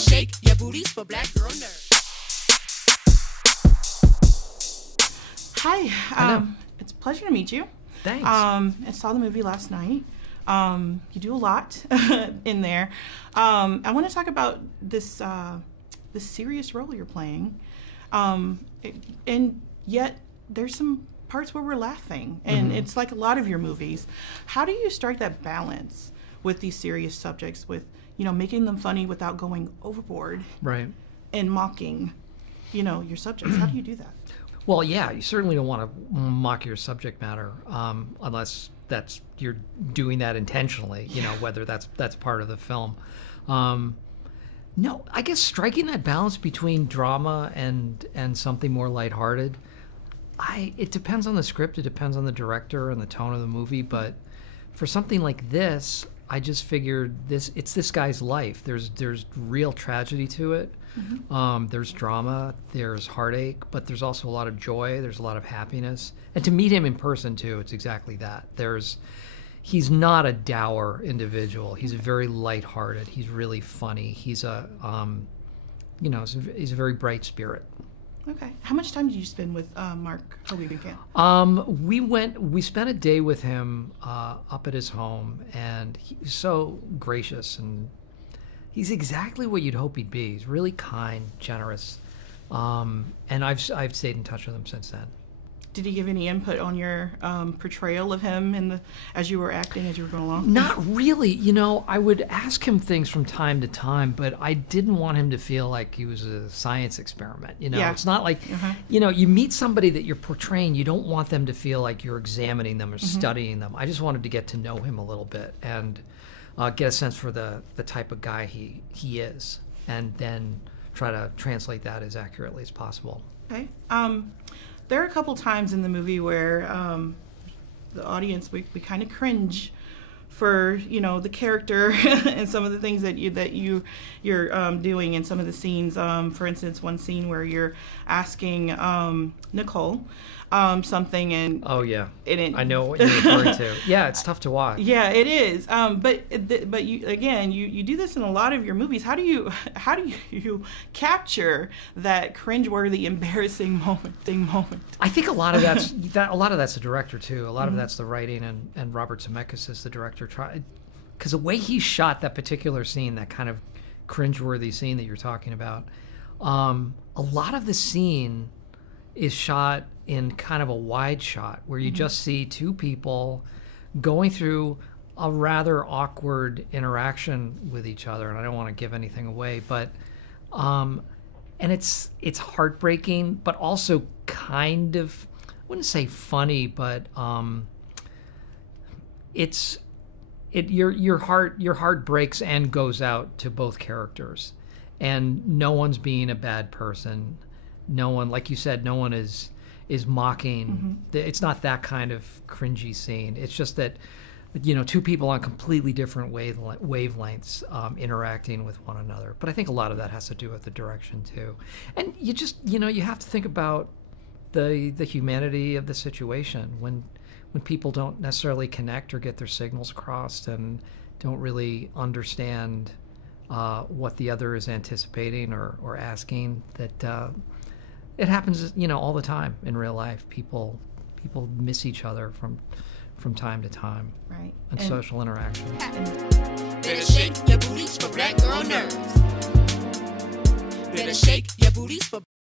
shake your booties for black girl nerds. Hi, Hello. it's a pleasure to meet you. Thanks. I saw the movie last night. You do a lot in there. I want to talk about this serious role you're playing, and yet there's some parts where we're laughing, and it's like a lot of your movies. How do you strike that balance with these serious subjects, with making them funny without going overboard, Right. and mocking, your subjects? How do you do that? Well, yeah, you certainly don't want to mock your subject matter unless you're doing that intentionally. Whether that's part of the film. No, I guess striking that balance between drama and something more lighthearted. It depends on the script. It depends on the director and the tone of the movie. But for something like this, I just figured it's this guy's life. There's real tragedy to it. There's drama, there's heartache, but there's also a lot of joy. There's a lot of happiness. And to meet him in person too, it's exactly that. He's not a dour individual. He's very lighthearted. He's really funny. He's he's a very bright spirit. Okay. How much time did you spend with Mark Hogancamp? We spent a day with him up at his home, and he was so gracious, and he's exactly what you'd hope he'd be. He's really kind, generous, and I've stayed in touch with him since then. Did he give any input on your portrayal of him as you were acting, as you were going along? Not really. I would ask him things from time to time, but I didn't want him to feel like he was a science experiment. Yeah. It's not like, you meet somebody that you're portraying, you don't want them to feel like you're examining them or studying them. I just wanted to get to know him a little bit and get a sense for the type of guy he is, and then try to translate that as accurately as possible. Okay. There are a couple times in the movie where the audience, we kind of cringe for the character and some of the things that you're doing in some of the scenes. For instance, one scene where you're asking Nicole something, and oh yeah, I know what you're referring to. Yeah, it's tough to watch. Yeah, it is. But you do this in a lot of your movies. How do you capture that cringeworthy, embarrassing moment? I think a lot of that's the director too. A lot of that's the writing, and Robert Zemeckis is the director. Because the way he shot that particular scene, that kind of cringeworthy scene that you're talking about, a lot of the scene is shot in kind of a wide shot where you just see two people going through a rather awkward interaction with each other, and I don't want to give anything away, but and it's heartbreaking, but also kind of, I wouldn't say funny, but your heart breaks and goes out to both characters, and no one's being a bad person. No one, like you said, no one is mocking. It's not that kind of cringy scene. It's just that two people on completely different wavelengths interacting with one another. But I think a lot of that has to do with the direction too. And you just you have to think about the humanity of the situation when people don't necessarily connect or get their signals crossed and don't really understand what the other is anticipating or asking. That it happens, all the time in real life. People miss each other from time to time. Right. And social interaction. Better shake your booties for black girl nerds. Better shake your booties for